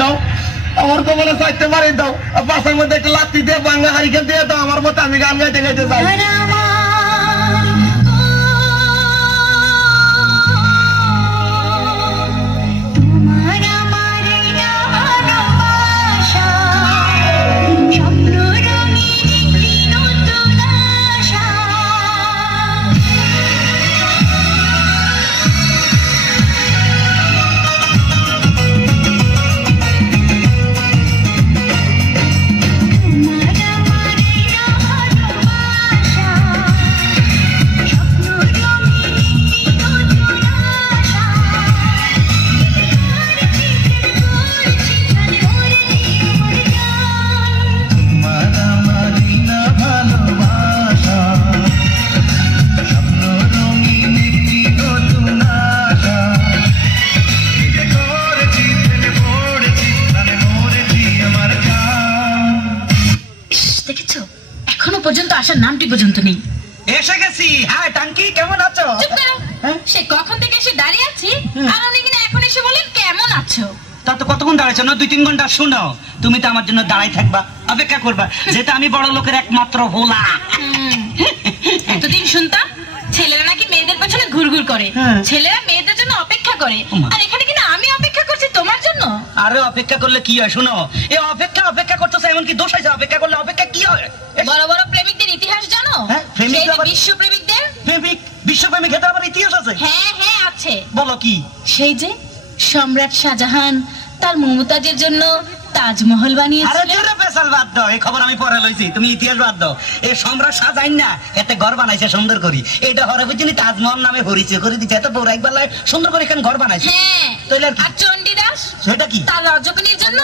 দাও আমার তো মনে চাইতে পারি দাও বাসার মধ্যে একটা লাত্তি দিয়ে বাংলা হারিকেন দিয়ে দাও আমার মতো আমি গান গাইতে গাইতে যাই পর্যন্ত আসার নামটি পর্যন্ত নেই। এসে গেছি। হ্যাঁ টাঙ্কি কেমন আছো? চুপ করো। সে কখন থেকে এসে দাঁড়িয়ে আছি আর উনি কিনা এখন এসে বলেন কেমন আছো। তা তো কতক্ষণ দাঁড়াইছো না 2-3 ঘন্টা। শুনো তুমি তো আমার জন্য দাঁড়াই থাকবা অপেক্ষা করবা যেটা আমি বড় লোকের একমাত্র ভোলা। এতদিন শুনতাম ছেলেরা নাকি মেয়েদের পেছনে ঘুরঘুর করে ছেলেরা মেয়েদের জন্য অপেক্ষা করে আর এখানে কিনা আমি অপেক্ষা করছি তোমার জন্য। আরে অপেক্ষা করলে কি হয় শুনো এই অপেক্ষা করতেছ এমন কি দোষ আছে? অপেক্ষা করলে অপেক্ষা কি হয়? বড় বড় প্রেমিকদের ইতিহাস জানো? বিশ্ব প্রেমিকদের বিশ্ব প্রেমিকদের আবার ইতিহাস আছে? হ্যাঁ হ্যাঁ আছে। বলো কি? সেই যে সম্রাট শাহজাহান তার মমতাজের জন্য তাজমহল বানিয়েছিল। আরে জোরে পেছাল বাদ দাও এই খবর আমি পরে লইছি তুমি ইতিহাস বাদ দাও। এই সম্রাট শাহজাহান না এতে ঘর বানাইছে সুন্দর করে এইটা হরে বুঝিনি তাজমহল নামে হরিছে করে দিতে এত বড় একবেলায় সুন্দর করে এখানে ঘর বানাইছে। হ্যাঁ তাইলে আর চণ্ডীদাস সেটা কি তার রাজকন্যের জন্য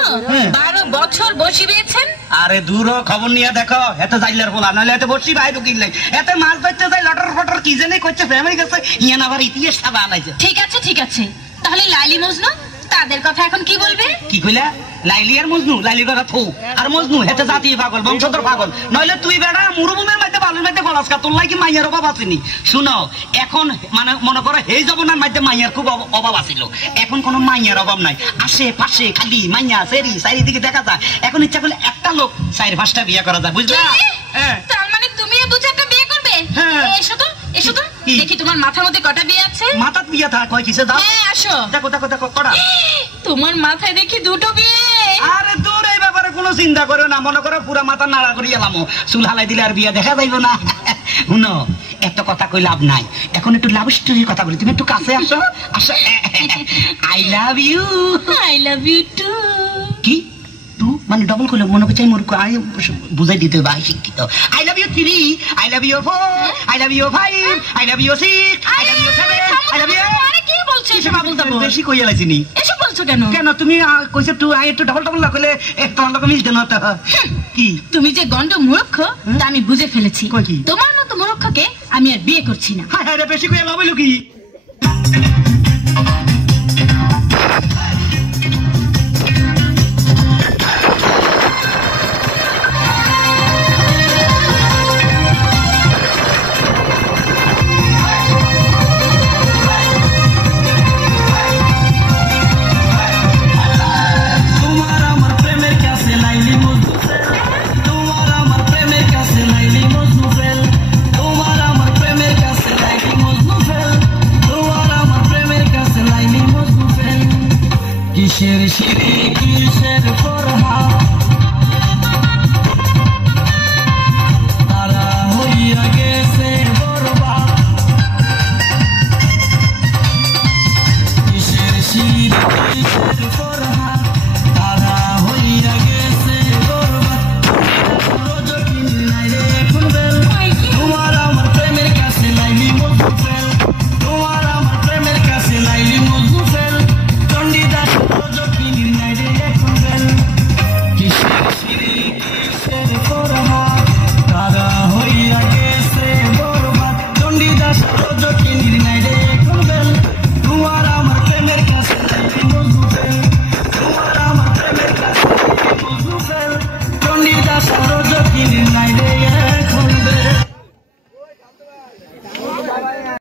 12 বছর বসি বেয়েছেন। আরে দূর খবর নিয়ে দেখো এত জাইলার বলা নাহলে এত বসি ভাই ঢুকিলাই এত মাছ ধরতে যাই লটর ফটর কি জানি করছে ফ্যামিলি গেছে ইয়ান আবার ইতিহাস সাবা আনাইছে। ঠিক আছে তাহলে লাইলি মজনু তাদের কথা এখন কি বলবে? কি কইলা? লাইলি আর মজনু? লাইলি কথা থু আর মজনু হেতে জাতি পাগল বংশধর পাগল নইলে তুই বেড়া মুরুবুমের মধ্যে বালুর মধ্যে গলাসকা তোর লাগি মাইয়ার অভাব আসেনি। শুনো এখন মানে মনে করো এই জবনার মধ্যে মাইয়ার খুব অভাব আছিল এখন কোনো মাইয়ার অভাব নাই আশেপাশে খালি মাইয়া সেরি চারিদিকে দেখা যায় এখন ইচ্ছা করলে একটা লোক 4-5টা বিয়ে করা যায় বুঝলা? তার মানে তুমি এই বুঝাটা বিয়ে করবে? এসো তো দেখি তোমার মাথার মধ্যে কটা বিয়ে আছে। মাথার বিয়ে থাক কয় কিসে দাও? হ্যাঁ আসো দেখো কটা তোমার মাথায় দেখি 2টো বিয়ে। আরে দূর এই ব্যাপারে কোনো চিন্তা করো না মনে করো পুরা মাথা নাড়া করি এলামো চুল হালাই দিলে আর বিয়ে দেখা যাইব না। শুনো একটা কথা কই লাভ নাই এখন একটু লাভ স্টোরির কথা বলি তুমি একটু কাছে আসো। I love you too. কি টু মানে ডবল করলে মনে করছে মোর আই বুঝাই দিতে ভাই শিক্ষিত। I love you 3 I love you 4 I love you 5 I love you 6 I love you 7 I love you. আরে কি বলছিস এসব বাবুল দাবো? বেশি কইয়া লাইছিনি। এসব বলছো কেন? তুমি কইছো টু আই একটু ডবল না কইলে তোমার লগে মিলতে না তো। কি তুমি যে গন্ড মূর্খ তা আমি বুঝে ফেলেছি। তোমার মতো মূর্খকে আমি আর বিয়ে করছি না। হ্যাঁ রে বেশি কইয়া লাভ হইলো কি? কিসের পরহা তারা হইয়া গেছে বরবাদ কিসের শির কিসের